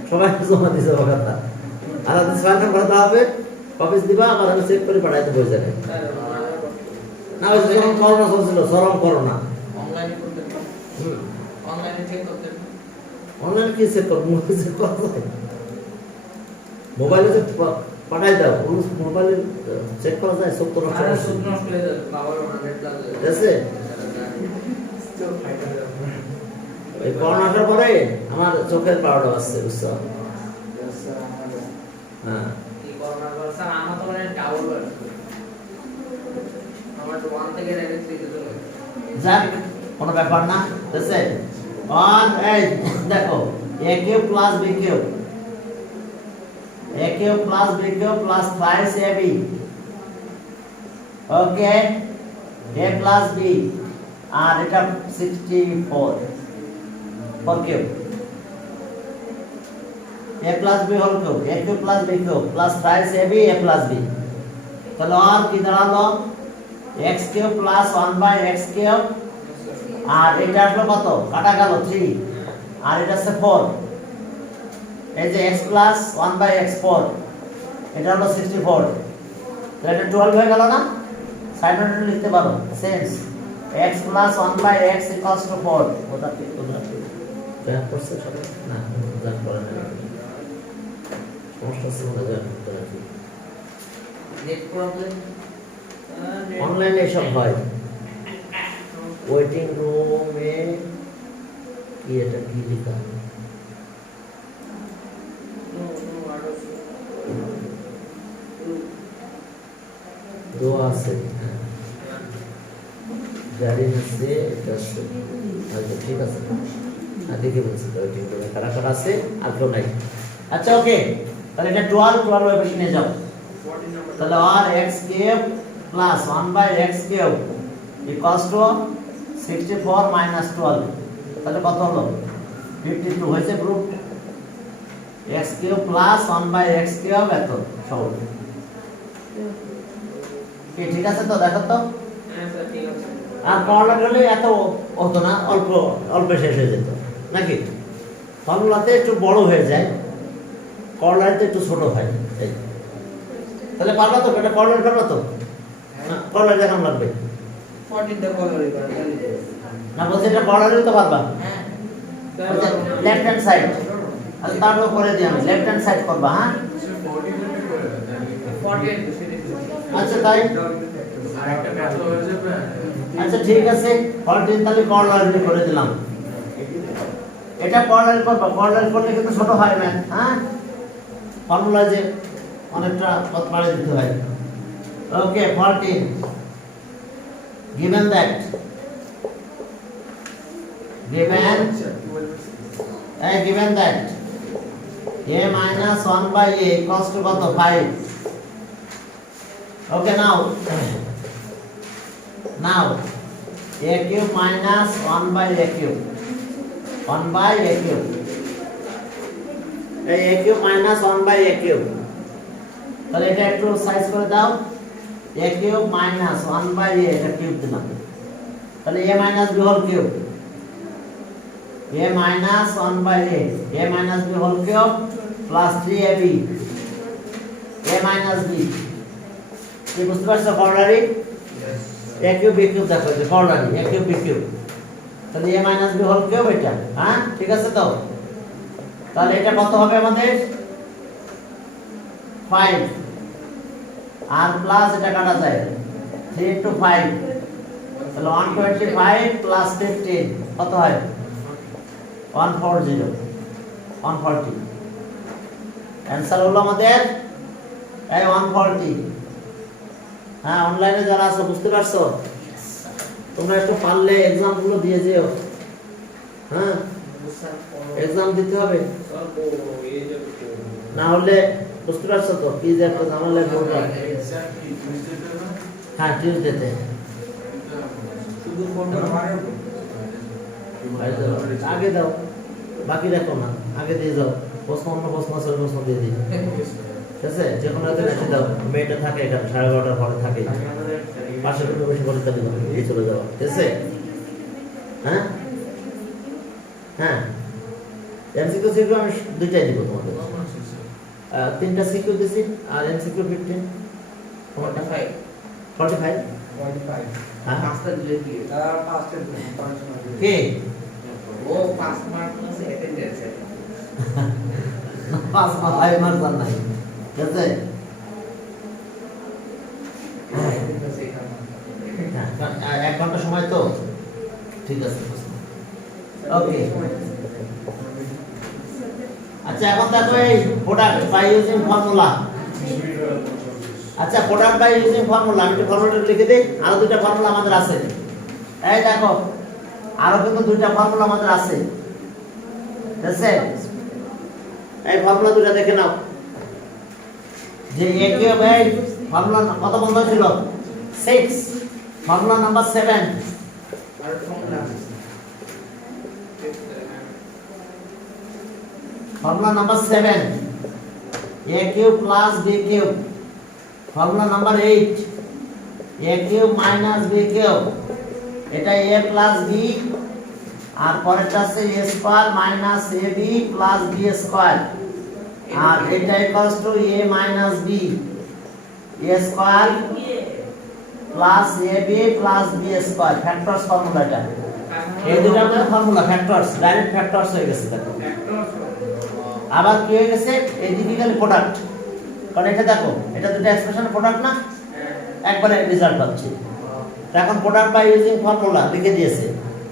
সবাই জমা দিছে কথা, আর 6 নম্বরে দাঁড়াবে, কপিস দিবা, আবার আমি চেক করে পাঠাই দেবো ওই জায়গায়। না ওই যখন করোনা চলছিল, চরম করোনা, অনলাইনে করতে, অনলাইনে চেক করতে, অনলাইনে কি চেক করবো? চেক করা যায় মোবাইলে যে পাঠাই দাও, মোবাইলে চেক করা যায়, সব তো নষ্ট হয়ে যাবে, বাবার নেট লাগবে। ঠিক আছে? ওই করোনা আসার পরে আমার চোখের পাওয়াটা আসছে, বুঝছো? হ্যাঁ, এই করোনার পর স্যার আমার তো মানে ডাবল বাড়ছে। আমার তো 1 থেকে ডাইরেক্ট 3 তে চলে গেছে। যাক কোনো ব্যাপার না, ঠিক আছে? আর এই দেখো a cube plus b cube, a cube plus b cube plus thrice ab, okay, a plus b, আর এটা 64 4 cube, a plus b whole cube, a cube plus b cube plus thrice ab a plus b। তাহলে আর কি দাঁড়ালো? x cube plus 1 by x cube, আর এটা আসলো কত? কাটা গেল 3, আর এটা আছে 4। এই যে x প্লাস 1 বাই x 4, এটা হলো 64। তো এটা 12 হয়ে গেল না? সাইডে লিখতে পারো since x plus 1 by x equals to 4। ওটা কি তোমরা ব্যাক করছে সবাই? না, ব্যাক করে না, সমস্যা আছে না, ব্যাক করতে রাখি। নেট প্রবলেম, অনলাইনে সব হয়। ওয়েটিং রুমে কি এটা কি লেখা? দোয়া আছে, গাড়ি আছে, এটা আছে, আচ্ছা ঠিক আছে। দেখে বলছি তো ওই টিমগুলো কারা কারা আছে আর কেউ নাই। আচ্ছা ওকে, তাহলে এটা 12 এর বেশি নিয়ে যাও। তাহলে আর x cube plus 1/x cube equals to 64 minus 12, তাহলে কত হলো 52 হয়েছে group. x cube plus 1/x cube এত সহজ কি ঠিক আছে তো? দেখো তো আর করলা গেলে এত হতো না, অল্প অল্প শেষ হয়ে যেত নাকি? ফর্মুলাতে একটু বড় হয়ে যায়, করলাতে একটু ছোট হয়। এই তাহলে পারবা তো? এটা করলার পারবা তো? না করলা দেখান লাগবে 14 টা কলারই করে না, বলছে এটা করলারই তো পারবা। হ্যাঁ লেফট হ্যান্ড সাইড, আচ্ছা তারপর করে দিই আমি লেফট হ্যান্ড সাইড করবা। হ্যাঁ 14 আচ্ছা তাই, আরেকটা ম্যাথ হয়ে যাবে। আচ্ছা ঠিক আছে 14 তাহলে করলার করে দিলাম। এটা করলার করবা, করলার করলে কিন্তু ছোট হয় ম্যাথ। হ্যাঁ ফর্মুলা যে অনেকটা পথ বাড়িয়ে দিতে হয়। ওকে 14 given that a minus 1/a equals to কত 5. Okay now a cube minus 1/a cube 1/a cube এই a cube minus 1/a cube, তাহলে এটা একটু সাইজ করে দাও। a cube minus 1/a এটা কিউব দিলাম, তাহলে a minus b whole cube a minus 1/a a minus b whole cube plus 3ab a minus b। কি বুঝতে পারছো? করলারি a cube b cube দেখো যে করলারি a cube b cube, তাহলে a minus b whole cube এটা। হ্যাঁ ঠিক আছে তো? তাহলে এটা কত হবে আমাদের 5 আর প্লাস এটা কাটা যায় 3 into 5, তাহলে 125 plus 15 কত হয় 140 অ্যানসার হলো আমাদের এই 140। হ্যাঁ অনলাইনে যারা আছে বুঝতে পারছো? তোমরা একটু পারলে এক্সাম গুলো দিয়ে যেও। হ্যাঁ এক্সাম দিতে হবে, না হলে বুঝতে পারছো তো কি যে একটা ঝামেলা করবে। এক্সাম কি টিউসডে না? হ্যাঁ টিউসডেতে শুধু ফর্মুলা আগে দাও, বাকি রাখো না, আগে দিয়ে যাও। প্রশ্ন অন্য প্রশ্ন আছে, প্রশ্ন দিয়ে দিই। ঠিক আছে যে কোনো একটা রেখে দাও। মেয়েটা থাকে এখানে 12:30 পরে থাকে, পাশে কোনো বেশি করে তাহলে দিয়ে চলে যাওয়া। ঠিক আছে? হ্যাঁ হ্যাঁ এমসিকিউ সিকিউ আমি দুইটাই দিব তোমাদের। 3টা সিকিউ দিছি আর এমসিকিউ 15 45 45 হ্যাঁ পাঁচটা দিলে কি কে ও 5 মার্ক আছে অ্যাটেন্ডেন্স এর 5 মার্ক নাই। ঠিক আছে? হ্যাঁ 1 ঘন্টা সময় তো ঠিক আছে। ওকে আচ্ছা এখন দেখো এই প্রোডাক্ট বাই ইউজিং ফর্মুলা। আচ্ছা প্রোডাক্ট বাই ইউজিং ফর্মুলা আমি ফর্মুলাটা লিখে দেই। আরো দুটো ফর্মুলা আমাদের আছে। এই দেখো আরো কিন্তু দুটো ফর্মুলা আমাদের আছে। ঠিক আছে? এই ফর্মুলা দুটো দেখে নাও। যে a কিউব এই ফর্মুলা কত বন্ধ ছিল 6, ফর্মুলা নাম্বার 7। আর formula formula number 7 a cube plus b cube, formula number 8 a cube minus b cube, এটা a প্লাস b আর পরেরটা আছে a square minus ab plus b square, আর এটা equals to a minus b a square plus ab plus b square. Factors ফর্মুলাটা এই দুটো ফর্মুলা ফ্যাক্টরস, ডাইরেক্ট ফ্যাক্টরস হয়ে গেছে। দেখো আবার কি হয়ে গেছে এই ডিফিকাল্ট প্রোডাক্ট, কারণ এটা দেখো এটা দুটো এক্সপ্রেশনের প্রোডাক্ট না, একবারে রেজাল্ট পাচ্ছি। এখন প্রোডাক্ট বাই ইউজিং ফর্মুলা লিখে দিয়েছে,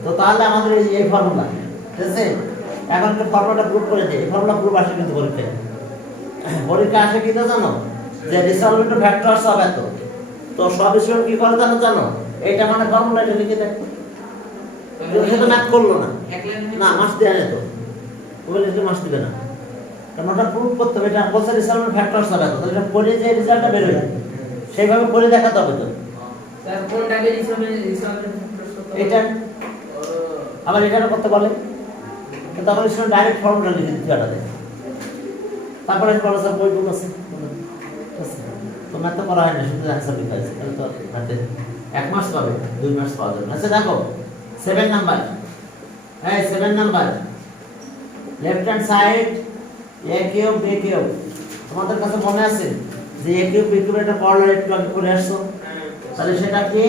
তো তাহলে আমাদের এই ফর্মুলা। ঠিক আছে? এখন কি ফর্মুলাটা প্রুফ করে দিই। ফর্মুলা প্রুফ আসে কিন্তু পরীক্ষায়। পরীক্ষা আসে কি জানো যে রিসলভেন্ট ফ্যাক্টরস হবে তো সব স্টুডেন্ট কি করে জানো এইটা মানে ফর্মুলাটা লিখে দেয়। সে তো ম্যাথ করলো না, এক লাইন না মাস দেয় না তো, বলে এটা মাস দিবে না, কারণ ওটা প্রুফ করতে হবে, এটা বলছে রিজাল্ট ফ্যাক্টরস হবে, তাহলে এটা করে যে রেজাল্টটা বের হয় সেইভাবে করে দেখাতে হবে তো। স্যার কোন টাইপের হিসাবে এটা আবার এটা করতে বলে, কিন্তু আমার স্টুডেন্ট ডাইরেক্ট ফর্মুলা লিখে দিতে পারে, তারপরে বলো স্যার বই বুক আছে, তো ম্যাথ তো করা হয় না, শুধু অ্যান্সার লিখা আছে, তাহলে তো ম্যাথে 1 মাস পাবে, 2 মাস পাওয়া যাবে। আচ্ছা দেখো 7 নাম্বার, এই 7 number left hand side a cube b cube, তোমাদের কাছে মনে আছে যে a কিউব b কিউব এটা করলে একটু আগে করে আসছো, তাহলে সেটা কি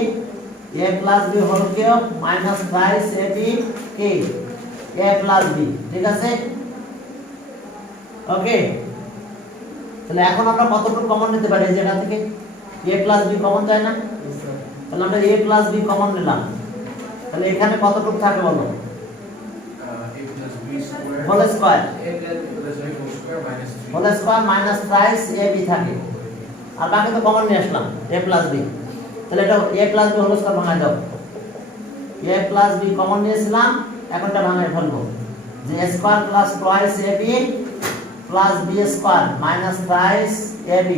a plus b whole cube minus thrice ab কি a প্লাস b, ঠিক আছে? ওকে, তাহলে এখন আমরা কতটুকু কমন নিতে পারি এই জায়গা থেকে? a প্লাস b কমন যায় না, তাহলে আমরা a প্লাস b কমন নিলাম, তাহলে এখানে কতটুকু থাকে বলো? A plus B square. Whole square, A plus B whole square minus 3. Whole square minus thrice ab থাকে, আর বাকি তো কমন নিয়ে আসলাম a প্লাস b, তাহলে এটা a plus b whole square ভাঙায় দাও, a প্লাস b কমন নিয়েছিলাম, এখন এটা ভাঙায় ফেলবো, যে a square plus twice ab plus b square minus thrice ab,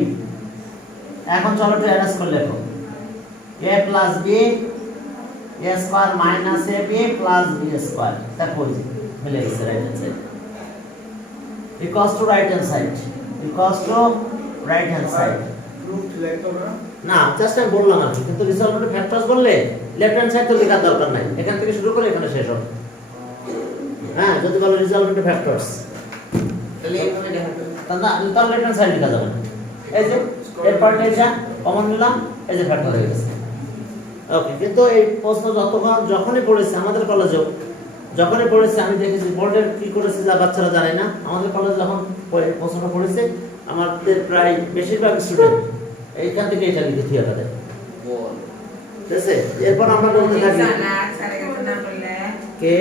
এখন চলো একটু অ্যারেঞ্জ করে লেখো, a plus b a square minus ab plus b square, দেখো মিলে গেছে right hand side equals to right hand side, equals to right hand side. Proof like over. না জাস্ট আমি বললাম আর কি, কিন্তু রিজলভেন্ট ফ্যাক্টরস বললে লেফট হ্যান্ড সাইড তো লেখার দরকার নাই, এখান থেকে শুরু করে এখানে শেষ হবে। হ্যাঁ, যদি বলো রিজলভেন্ট ফ্যাক্টরস তাহলে এইভাবে দেখাতে তাহলে লেফট হ্যান্ড সাইড লেখা যাবে না, এই যে এর পার্টে এটা কমন নিলাম, এই যে ফ্যাক্টর হয়ে গেছে। ওকে, কিন্তু এই প্রশ্ন যখনই পড়েছে আমাদের কলেজেও, যখনই পড়েছে আমি দেখেছি বোর্ডের কি করেছে যা বাচ্চারা জানে না, আমাদের কলেজে যখন প্রশ্নটা পড়েছে আমাদের প্রায় বেশিরভাগ স্টুডেন্ট এইখান থেকে এটা লিখে থিয়েটার দেয়, বল ঠিক আছে? এরপর আমরা বলতে থাকি কে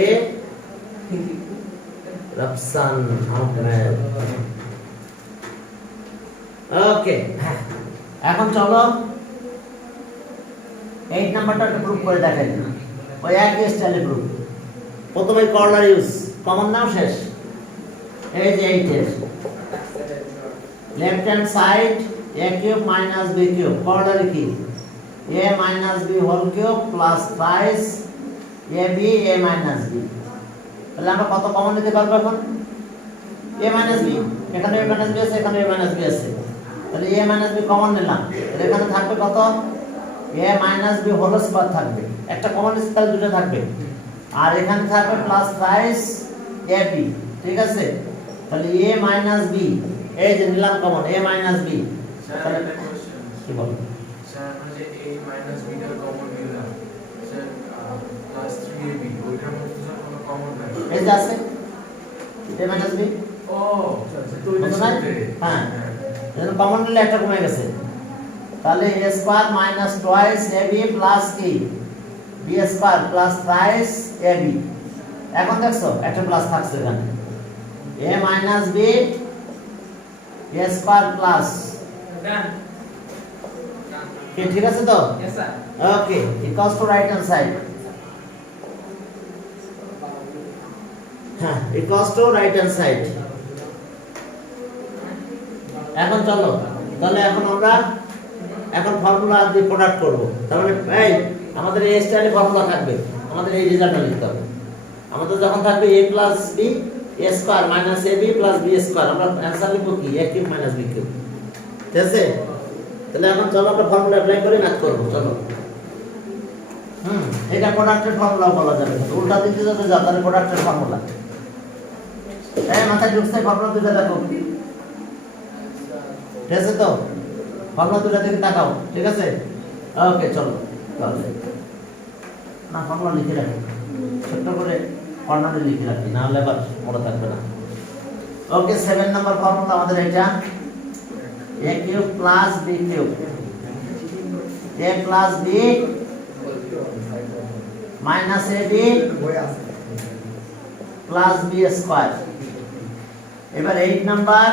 রাফসান আহমেদ। ওকে, এখন চলো 8 নাম্বারটা প্রুফ করে দেখাই, ওই একই স্টাইলে প্রুফ। প্রথমে কর্নার ইউজ, কমন নাও শেষ, এই যে 8 এর left hand side a cube minus b cube, কর্নারে কি a minus b whole cube plus thrice ab a minus b, তাহলে আমরা কত কমন নিতে পারবো এখন? a মাইনাস b, এখানে a মাইনাস b আছে, এখানে a মাইনাস b আছে, তাহলে a মাইনাস b কমন নিলাম, তাহলে এখানে থাকবে কত? a minus b whole square থাকবে, একটা কমন নিতে তাহলে দুটো থাকবে, আর এখানে থাকবে প্লাস থ্রাইস ab, ঠিক আছে? তাহলে a মাইনাস b, এই যে নিলাম common a minus b, Sir, I have a question. কি বল? Sir, আমরা যে A minus B টা common নিলাম, sir, plus 3AB, ওইটার মধ্যে তো কোনো common নাই। এই যে আছে a মাইনাস b, ও, আচ্ছা, তো ওইটার বুঝতে সাথে। হ্যাঁ, এখানে কমন নিলে একটা কমে গেছে, তাহলে a square minus twice ab plus কি b square plus thrice ab, এখন দেখছো একটা প্লাস থাকছে এখানে, a minus b a square plus, কি ঠিক আছে তো? Yes sir okay, equals to right hand side, হ্যাঁ equals to right hand side. এখন চলো, তাহলে এখন আমরা ফর্মুলা দিয়ে প্রোডাক্ট করব, তার মানে এই আমাদের এই স্টাইলে ফর্মুলা থাকবে, আমাদের এই রেজাল্টটা লিখতে হবে, আমাদের যখন থাকবে a plus b a square minus ab plus b square, আমরা অ্যানসার লিখব কি a cube minus b cube, ঠিক আছে? তাহলে এখন চলো আমরা ফর্মুলা অ্যাপ্লাই করে ম্যাথ করব, চলো। এটা প্রোডাক্টের ফর্মুলা বলা যাবে, উল্টা দিকে যদি যাও তাহলে প্রোডাক্টের ফর্মুলা, এই মাথায় ঢুকছে ফর্মুলা দুটো দেখো, ঠিক আছে তো? ফর্মুলা দুটো দিকে তাকাও, ঠিক আছে? ওকে চলো, তাহলে না ফর্মুলা লিখে রাখো, ছোট্ট করে কর্নারে লিখে রাখি, না হলে আবার মনে থাকবে না। ওকে, 7 নাম্বার ফর্মুলা আমাদের এটা a cube plus b cube, a plus b minus ab plus b square. এবার 8 number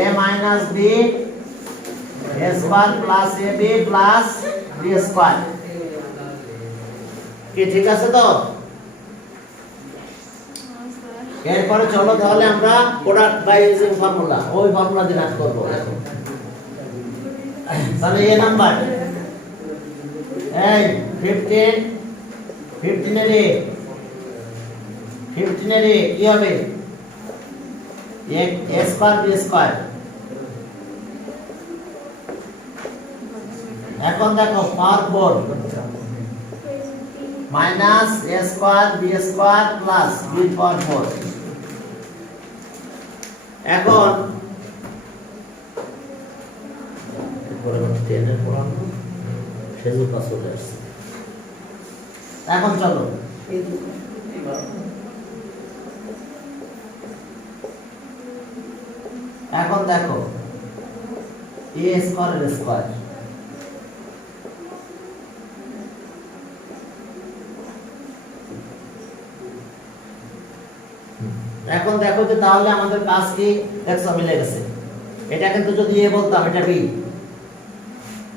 a minus b a square plus ab plus b square, কি ঠিক আছে তো? এরপরে চলো তাহলে আমরা প্রোডাক্ট বাই ইউজিং ফর্মুলা, ওই ফর্মুলা দিয়ে কাজ করবো এখন। তাহলে এ নাম্বার এই 15 15 এর কি হবে? a square b square. এখন দেখো পাওয়ার 4 minus a square b square plus b পাওয়ার 4। এখন এখন চলো এখন দেখো a স্কয়ার এর স্কয়ার এখন দেখো যে তাহলে আমাদের কাজ কি দেখছো মিলে গেছে। এটা কিন্তু যদি a বলতাম এটা b,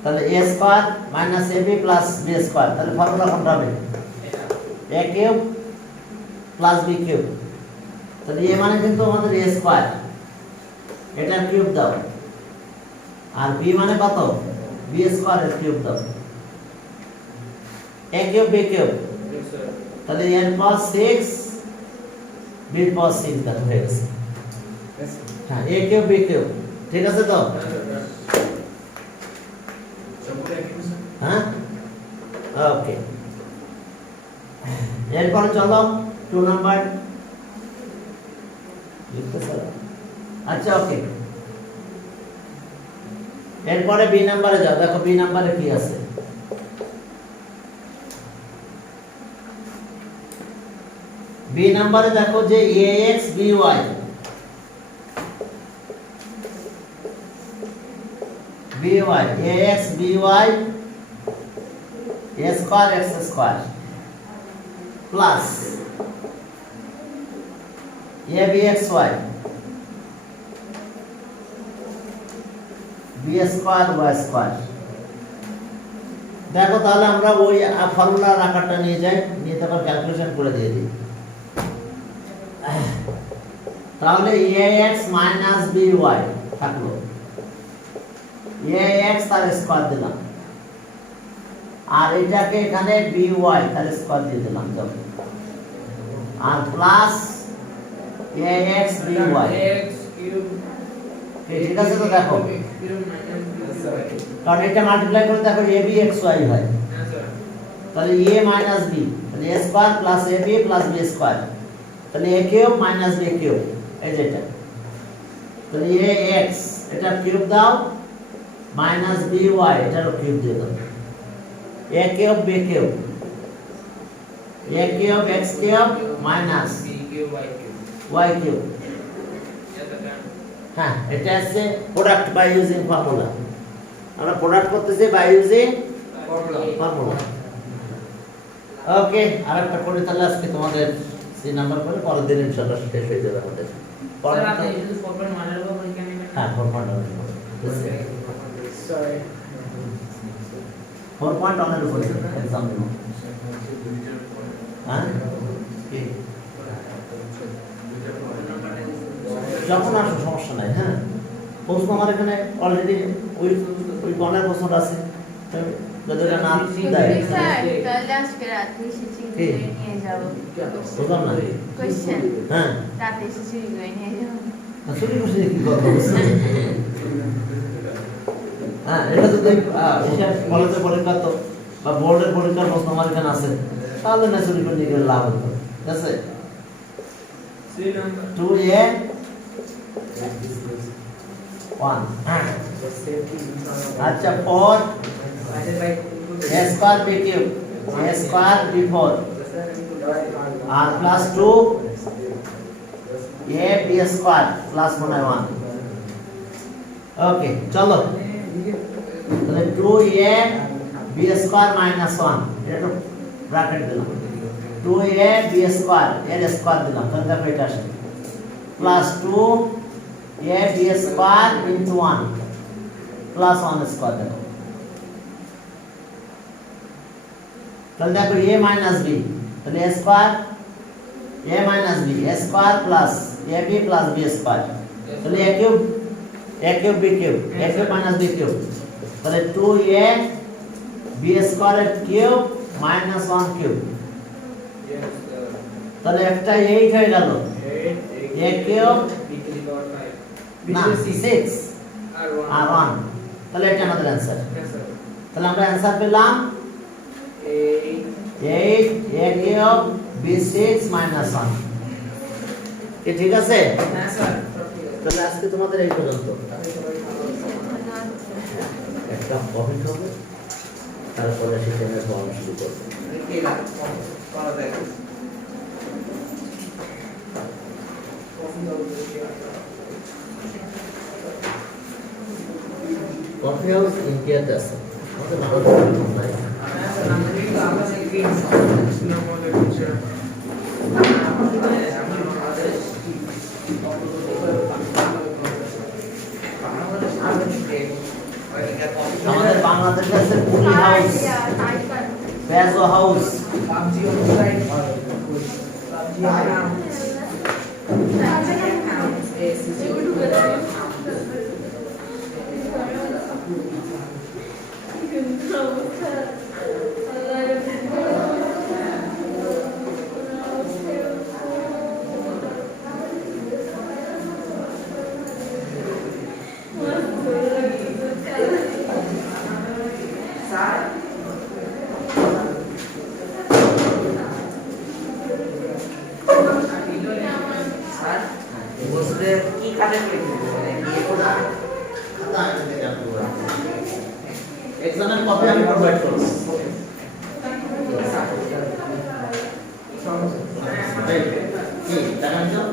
তাহলে a square minus ab plus b square, তাহলে ফর্মুলা কোনটা হবে? a cube plus b cube. তাহলে a মানে কিন্তু আমাদের a স্কয়ার, এটা কিউব দাও, আর b মানে কত? b স্কয়ার এর কিউব দাও। a কিউব b কিউব, তাহলে n পাওয়ার 6 b পাওয়ার 6 দাও হয়ে গেছে। হ্যাঁ a কিউব b কিউব ঠিক আছে তো? হ্যাঁ ওকে। এরপর চলো 2 নাম্বার লিখতে স্যার। আচ্ছা ওকে, এরপরে বি নাম্বারে যাও। দেখো বি নাম্বারে কি আছে। বি নাম্বারে দেখো যে ax by ax by a square x square plus abxy b square y square. দেখো তাহলে আমরা ওই ফর্মুলার আকারটা নিয়ে যাই, নিয়ে তারপর ক্যালকুলেশন করে দিয়ে দিই। তাহলে ax by থাকলো, ax তার স্কয়ার দিলাম, আর এটাকে এখানে by তার স্কয়ার দিয়ে দিলাম, আর প্লাস ax by ঠিক আছে তো? দেখো কারণ এটা মাল্টিপ্লাই করে দেখো ab xy হয়, তাহলে a মাইনাস b, তাহলে a square plus ab plus b square, তাহলে a cube minus b cube, এই যেটা। তাহলে ax এটা কিউব দাও মাইনাস by এটারও কিউব দিয়ে দাও, a cube b cube, a cube x cube minus y cube. হ্যাঁ এটা আছে প্রোডাক্ট বাই ইউজিং ফর্মুলা। আমরা প্রোডাক্ট করতেছি বাই ইউজিং ফর্মুলা। ওকে, আরেকটা করে তাহলে আজকে তোমাদের সি নাম্বার করে পরের দিন ইনশাআল্লাহ শেষ হয়ে যাবে আমাদের। স্যার আপনি যদি 4.1 এর উপর পরীক্ষা নেবেন? হ্যাঁ 4.1 সরি 4.1 এর উপর एग्जाम দেব। হ্যাঁ কি যখন আসো সমস্যা নাই। হ্যাঁ প্রশ্ন আমার এখানে অলরেডি ওই কর্নার প্রশ্নটা আছে, যদি এটা না দেয় স্যার তাহলে আজকে রাতে এসে চিংড়ি নিয়ে যাব। বুঝলাম না। কোশ্চেন হ্যাঁ রাতে এসে চিংড়ি নিয়ে যাব। আসলে বসে কি কথা বলছো? হ্যাঁ এটা যদি কলেজের পরীক্ষা তো বা বোর্ডের পরীক্ষার প্রশ্ন আমার এখানে আছে, তাহলে না চুরি করে নিয়ে গেলে লাভ হতো। ঠিক আছে 2a 1 আচ্ছা 4 a square b cube a square b4 আর plus 2 a b square plus 1 okay চলো তাহলে 2a b স্কয়ার মাইনাস 1 এটা ব্র্যাকেট দিলাম, 2a b স্কয়ার এর স্কয়ার দিলাম, তাহলে দেখো এটা আসে plus 2a b square into 1 plus 1 square দেখো তাহলে দেখো a মাইনাস b, তাহলে a square a minus b, a square plus ab plus b square, তাহলে a cube b cube, a cube minus b cube, তাহলে 2a b স্কয়ারের কিউব মাইনাস 1 কিউব, Yes, তাহলে একটা 8 হয়ে গেল, 8 a cube b to the power 5. না 6 আর 1, তাহলে এটা আমাদের অ্যানসার। Yes, sir. তাহলে আমরা অ্যানসার পেলাম 8. 8 a কিউব b6 মাইনাস 1। কি ঠিক আছে? হ্যাঁ স্যার। তাহলে আজকে তোমাদের এই পর্যন্ত। একটা কফি খাবো, তারপরে সেখানে পড়ানো শুরু করবো। কফি হাউস ইন্ডিয়াতে আছে, আমাদের বাংলাদেশে নাই। আসসালামু আলাইকুম স্যার। আমাদের বাংলাদেশে আছে পুরি হাউস, পেজো হাউস, কি কাজের এক্সামের কপি আমি প্রোভাইড করব। কি টাকা নিও?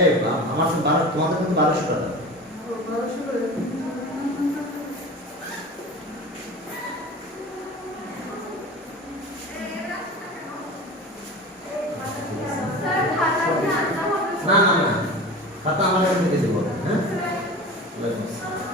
এই আমার 12 তোমাদের কিন্তু 1200 টাকা। না না না, খাতা আমার কাছে দিয়ে দেবো। হ্যাঁ, ওয়ালাইকুম আসসালাম।